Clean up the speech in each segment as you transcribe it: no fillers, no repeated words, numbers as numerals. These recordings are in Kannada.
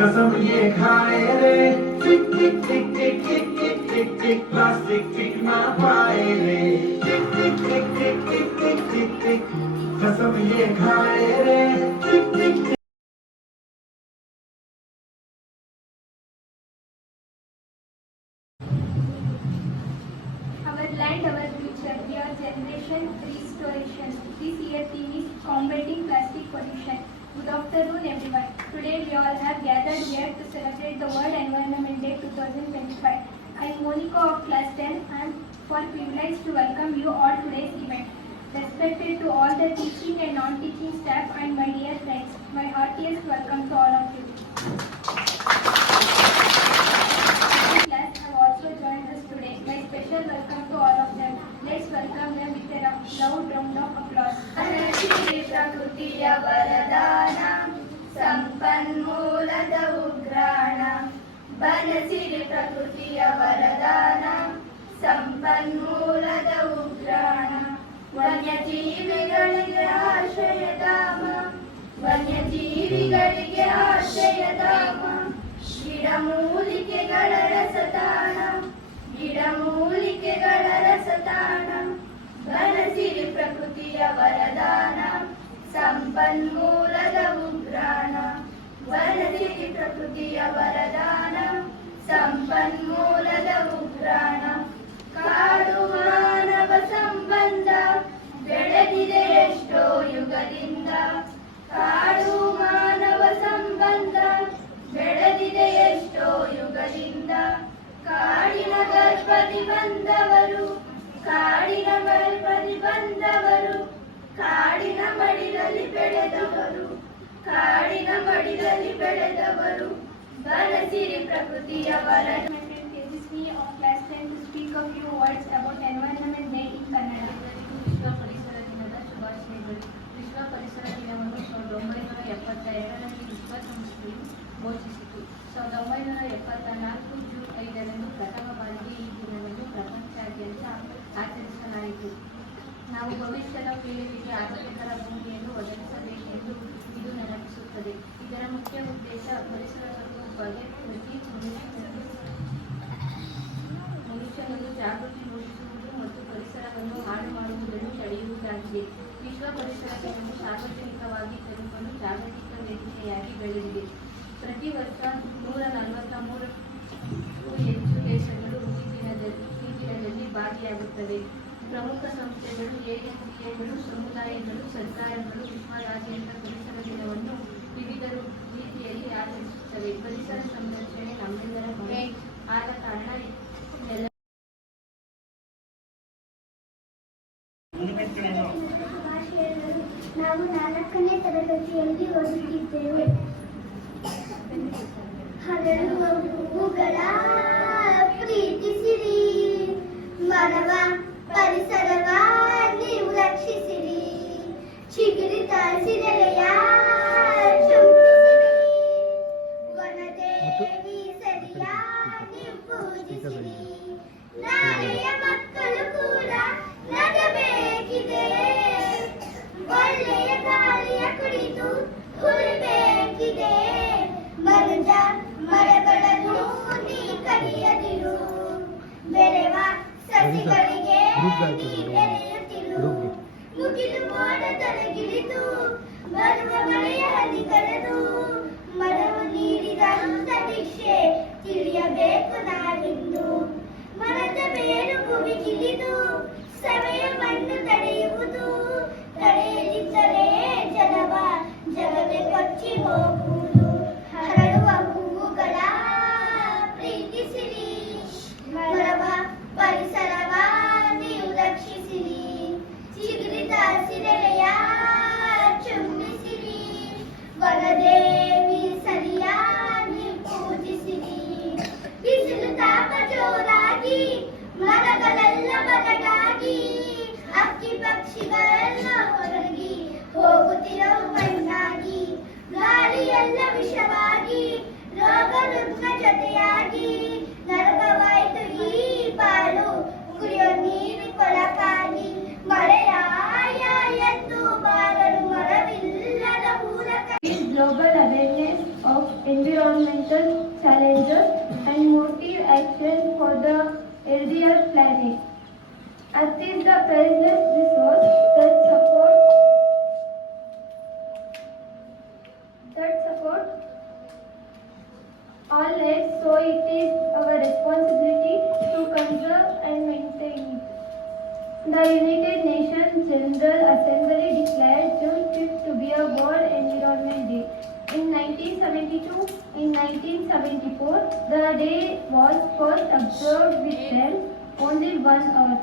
कसम ये खाए रे टिक टिक टिक टिक टिक टिक टिक टिक प्लास्टिक टिक ना पाए रे टिक टिक टिक टिक टिक टिक टिक टिक कसम ये खाए रे टिक टिक टिक। Our land, our future, your generation, restoration. This year theme is combating plastic pollution. Good afternoon everyone. Today we all have gathered here to celebrate the World Environment Day 2025. I am Monica of class 10 and for privileged to welcome you all today's event. Respected to all the teaching and non-teaching staff and my dear friends, my heartiest welcome to all of you. Class have also joined us today. My special welcome to all of them. Let's welcome them with a loud round of applause. ಪ್ರಕೃತಿಯ ವರದಾನ ಸಂಪನ್ಮೂಲದ ಉಗ್ರಾಣ ಬನಸಿರಿ ಪ್ರಕೃತಿಯ ವರದಾನ ಸಂಪನ್ಮೂಲದ ಉಗ್ರಾಣ ವನ್ಯಜೀವಿಗಳಿಗೆ ಆಶ್ರಯಧಾಮ ವನ್ಯಜೀವಿಗಳಿಗೆ ಆಶ್ರಯಧಾಮ ಗಿಡಮೂಲಿಕೆಗಳ ರಸತಾಣ ಗಿಡಮೂಲಿಕೆಗಳ ರಸತಾಣ ಬನಸಿರಿ ಪ್ರಕೃತಿಯ ವರದಾನ ಸಂಪನ್ಮೂಲದ ಉಗ್ರಾಣ ಬನಸಿರಿ ಪ್ರಕೃತಿಯ ವರದಾನ ಸಂಪನ್ಮೂಲದ ಉಗ್ರಾಣ ಕಾಡು ಮಾನವ ಸಂಬಂಧ ಬೆಳೆದಿದೆ ಎಷ್ಟೋ ಯುಗದಿಂದ ಕಾಡು ಮಾನವ ಸಂಬಂಧ ಬೆಳೆದಿದೆ ಎಷ್ಟೋ ಯುಗದಿಂದ ಕಾಡಿನ ಗರ್ಭದಿ ಬಂದವರು ಕಾಡಿನ ಗರ್ಭದಿ ಬಂದವರು ಕಾಡಿನ ಮಡಿಲಲ್ಲಿ ಬೆಳೆದವರು ಕಾಡಿನ ಮಡಿಲಲ್ಲಿ ಬೆಳೆದವರು ಬನಸಿರಿ ಪ್ರಕೃತಿಯ ವರದಾನ. Tejasvi of class 10 to speak a few words about Environment Day in Kannada. ವಿಶ್ವ ಪರಿಸರ ದಿನದ ಶುಭಾಶಯಗಳು. ವಿಶ್ವ ಪರಿಸರ ದಿನವನ್ನು 1972ರಲ್ಲಿ ವಿಶ್ವಸಂಸ್ಥೆಯು ಘೋಷಿಸಿತು. 1974 ಜೂನ್ 5ರಂದು ಪ್ರಥಮ ಬಾರಿಗೆ ಈ ದಿನವನ್ನು ಪ್ರಪಂಚಾದ್ಯಂತ ಆಚರಿಸಲಾಯಿತು. ನಾವು ಭವಿಷ್ಯದ ಪೀಳಿಗೆಗೆ ಆರೋಗ್ಯಕರ ಭೂಮಿಯನ್ನು ಒದಗಿಸಬೇಕೆಂದು ಇದು ನೆನಪಿಸುತ್ತದೆ. ಇದರ ಮುಖ್ಯ ಉದ್ದೇಶ ಪರಿಸರದ ಬಗ್ಗೆ ಪ್ರತಿ ಮನುಷ್ಯನನ್ನು ಜಾಗೃತಿ ಮೂಡಿಸುವುದು ಮತ್ತು ಪರಿಸರವನ್ನು ಹಾಳು ಮಾಡುವುದನ್ನು ತಡೆಯುವುದಾಗಿದೆ. ವಿಶ್ವ ಪರಿಸರ ದಿನವು ಸಾರ್ವಜನಿಕವಾಗಿ ಜರುಗಲು ಜಾಗತಿಕ ವೇದಿಕೆಯಾಗಿ ಬೆಳೆದಿದೆ. ಪ್ರತಿ ವರ್ಷ 143ಕ್ಕೂ ಹೆಚ್ಚು ದೇಶಗಳು ಈ ದಿನದಲ್ಲಿ ಭಾಗಿಯಾಗುತ್ತವೆ. ಪ್ರಮುಖ ಸಂಸ್ಥೆಗಳು, ಎಎನ್ಜಿಒಗಳು, ಸಮುದಾಯಗಳು, ಸರ್ಕಾರಗಳು ವಿಶ್ವದಾದ್ಯಂತ ಪರಿಸರ ದಿನವನ್ನು ವಿವಿಧ ರೀತಿಯಲ್ಲಿ ಆಚರಿಸುತ್ತವೆ. ಪರಿಸರ ಸಂರಕ್ಷಣೆ ನಮ್ಮೆಲ್ಲರ ಹೊಣೆ. ಆದ ಕಾರಣ ನಾವು 4ನೇ ತರಗತಿಯಲ್ಲಿ ಓದುತ್ತಿದ್ದೇವೆ. ಹರಡುವ ಹೂವುಗಳ ಪ್ರೀತಿಸಿರಿ, ಮರವ ಪರಿಸರವ ನೀವು ರಕ್ಷಿಸಿರಿ, ಚಿಗುರಿತ ಸಿರಲೆಯ ಚುಂಬಿಸಿರಿ, ವನದೇವಿ ಸರಿಯ ನೀವು ಪೂಜಿಸಿರಿ. ನಾಳೆಯ ಮಕ್ಕಳು ಕೂಡ ನಗಬೇಕಿದೆ, ಒಳ್ಳೆಯ ಗಾಳಿಯ ಕುಡಿದು ಉಳಿಬೇಕಿದೆ. ಮರದ ಮರಗಳನ್ನು ನೀ ಕಡಿಯದಿರು, ಬೆಳೆವ ಸಸಿಗಳಿಗೆ ನೀ ಬೆಳೆಯುತ್ತಿರು. ಮುಗಿಲು ಮೋಡ ತಲೆಗಿಳಿದು ಬರುವ ಮಳೆಯ ಹನಿ ಕರೆದು ಮರವು ನೀಡಿದ ದೀಕ್ಷೆ ತಿಳಿಯಬೇಕು ನಾವಿಂದು. ಮರದ ಬೇರು ಭೂಮಿಗಿಳಿದು ಸಮಯವನ್ನು ತಡೆಯುವುದು, ತಡೆಯಲಿದ್ದರೆ ಜಗವೇ ಕೊಚ್ಚಿ ಹೋಗುವುದು. ಹರಡುವ ಹೂವುಗಳ ಪ್ರೀತಿಸಿರಿ, ಮರವ ಪರಿಸರವ ನೀವು ರಕ್ಷಿಸಿರಿ, ಚಿಗುರಿದ ಸಿರಲೆಯ ಚುಂಬಿಸಿರಿ. of environmental challenges and motive action for the healthier planet. Earth is the priceless resource that support all life, so it is our responsibility to conserve and maintain it. The United Nations General Assembly declared June 5th to be a World Environment Day. In 1972, in 1974, the day was first observed with them only 1 hour.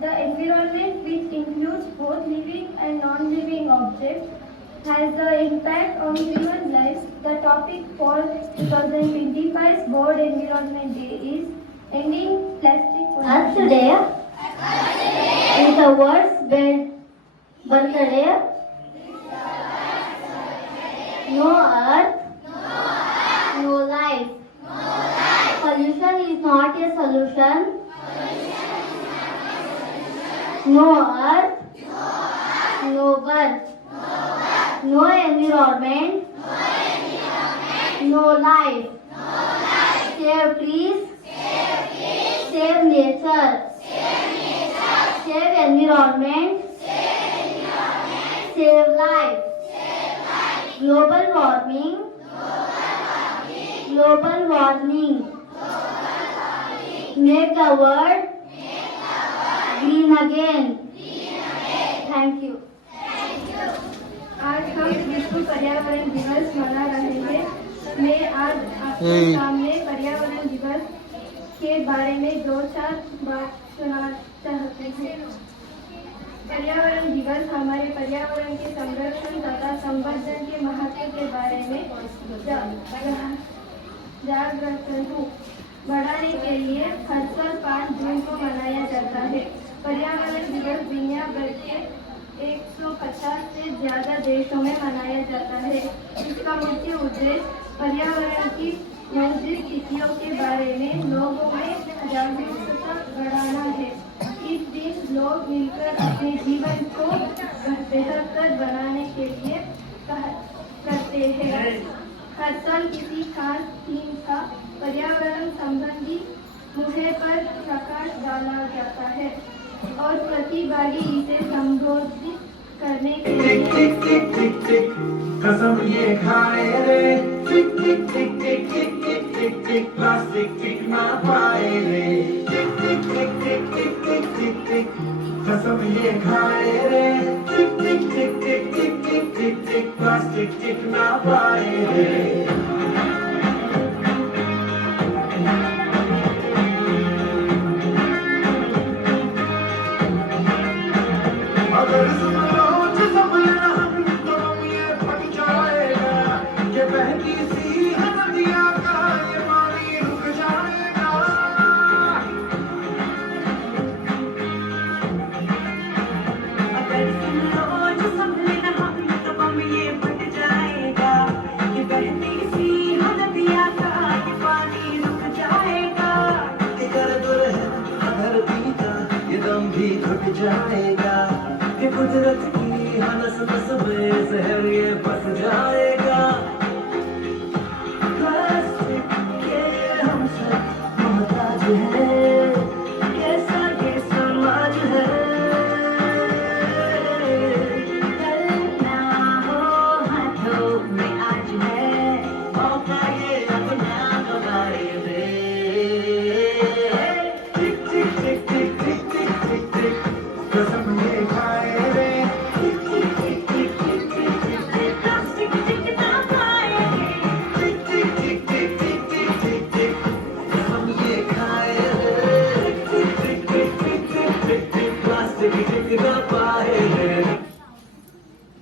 The environment, which includes both living and non-living objects, has the impact on human lives. The topic for 2025's World Environment Day is Ending Plastic Pollution. Earth Day is the world's birthday. No earth, no life. Pollution is not a solution. No earth, no birth. No environment, no life. Save trees, save nature, save environment, save life. Global warming, make the world green again. Thank you. आज हम विश्व पर्यावरण दिवस मना रहे हैं। मैं आज आपके सामने पर्यावरण दिवस के बारे में 2-4 बात सुनाना चाहती हूँ। पर्यावरण दिवस हमारे पर्यावरण के संरक्षण तथा संवर्धन के महत्व के बारे में जागरूकता बढ़ाने के लिए हर साल 5 जून को मनाया जाता है। पर्यावरण दिवस दुनिया भर के 150 से ज्यादा देशों में मनाया जाता है। इसका मुख्य उद्देश्य पर्यावरण की मौजूद स्थितियों के बारे में लोगों में जागरूकता बढ़ाना है। इस दिन लोग मिलकर अपने जीवन को बेहतर बनाने के लिए करते हैं। हर साल किसी खास थीम का पर्यावरण संबंधी मुहिम पर प्रकाश डाला जाता है और प्रतिभागी इसे संबोधित करने के लिए टिक टिक टिक टिक टिक कसम ये खाए रे टिक टिक टिक टिक टिक टिक टिक टिक प्लास्टिक टिक ना पाए रे टिक टिक टिक टिक टिक टिक टिक टिक कसम ये खाए रे टिक टिक टिक टिक टिक टिक टिक टिक प्लास्टिक टिक ना पाए रे अगर सुन लो जो संभलना हम तो ये फट जाएगा ये बहती सी नदियाँ का ये पानी रुक जाएगा अगर सुन लो जो संभलना हम तो ये फट जाएगा ये बहती सी नदियाँ का ये पानी रुक जाएगा ये गर्द है धरती का ये दम भी घुट जाएगा ये कुदरत की हनस नस में जहर ये बस जाएगा प्लास्टिक के हम सब मोहताज हैं कैसा ये समाज है करना हो हाथों में आज है मौका ये अपना हमारे दे टिक टिक टिक टिक टिक टिक टिक टिक कसम ये खाए रे टिक टिक टिक टिक टिक टिक टिक टिक प्लास्टिक टिक ना पाए टिक टिक टिक टिक टिक टिक टिक टिक कसम ये खाए रे टिक टिक टिक टिक टिक टिक टिक प्लास्टिक टिक ना पाए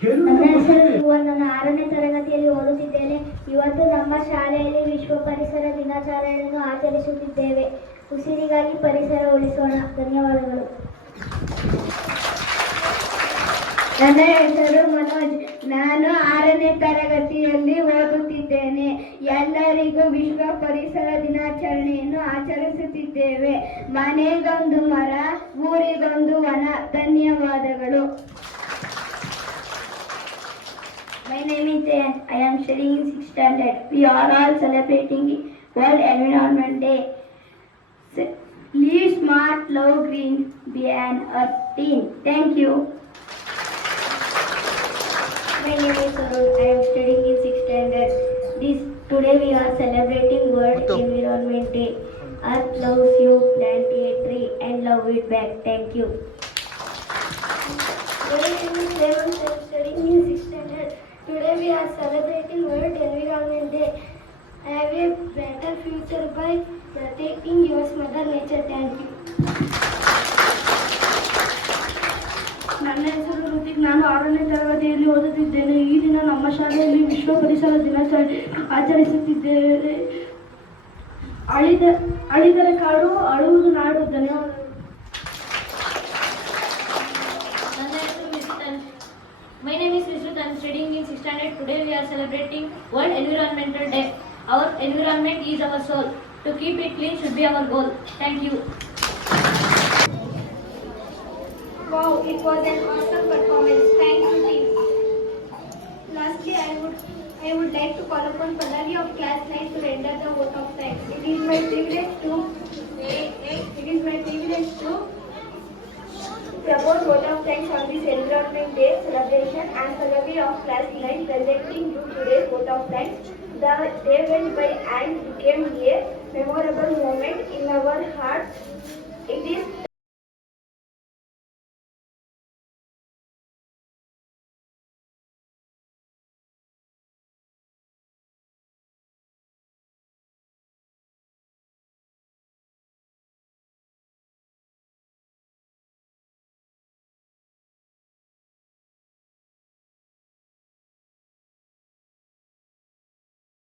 ನನ್ನ ಹೆಸರು ಯುವ. ನಾನು 6ನೇ ತರಗತಿಯಲ್ಲಿ ಓದುತ್ತಿದ್ದೇನೆ. ಇವತ್ತು ನಮ್ಮ ಶಾಲೆಯಲ್ಲಿ ವಿಶ್ವ ಪರಿಸರ ದಿನಾಚರಣೆಯನ್ನು ಆಚರಿಸುತ್ತಿದ್ದೇವೆ. ಉಸಿರಿಗಾಗಿ ಪರಿಸರ ಉಳಿಸೋಣ. ಧನ್ಯವಾದಗಳು. ನನ್ನ ಹೆಸರು ಮನೋಜ್. ನಾನು 6ನೇ ತರಗತಿಯಲ್ಲಿ ಓದುತ್ತಿದ್ದೇನೆ. ಎಲ್ಲರಿಗೂ ವಿಶ್ವ ಪರಿಸರ ದಿನಾಚರಣೆಯನ್ನು ಆಚರಿಸುತ್ತಿದ್ದೇವೆ. ಮನೆಗೊಂದು ಮರ, ಊರಿಗೊಂದು ವನ. ಧನ್ಯವಾದಗಳು. My name is Jayan. I am studying in 6th standard. We are all celebrating World Environment Day. Live smart, love green, be an earth team. Thank you. My name is Arun. I am studying in 6th standard. Today we are celebrating World Environment Day. Earth loves you, plant a tree and love it back. Thank you. My name is Devon. I am studying in 6th standard. Today we are celebrating World Environment Day. Have a better future by protecting your mother nature. Thank you. ನನ್ನ ಹೆಸರು ಋತಿಕ್. ನಾನು 6ನೇ ತರಗತಿಯಲ್ಲಿ ಓದುತ್ತಿದ್ದೇನೆ. ಈ ದಿನ ನಮ್ಮ ಶಾಲೆಯಲ್ಲಿ ವಿಶ್ವ ಪರಿಸರ ದಿನಾಚರಣೆ ಆಚರಿಸುತ್ತಿದ್ದೇವೆ. ಅಳಿದರೆ ಕಾಡು, ಅಳುವುದು ನಾಡು. ಧನ್ಯವಾದಗಳು. My name is Vishnu. I am studying in 6th standard. Today we are celebrating World Environmental Day. Our environment is our soul. To keep it clean should be our goal. Thank you. Wow, it was an awesome performance. Thank you, team. Lastly, I would like to call upon Pallavi of class 9 to render the vote of thanks. It is my privilege to propose vote of thanks on this Environment Day celebration. And Pallavi of class 9 presenting you today's vote of thanks. The day went by and became a memorable moment in our hearts. It is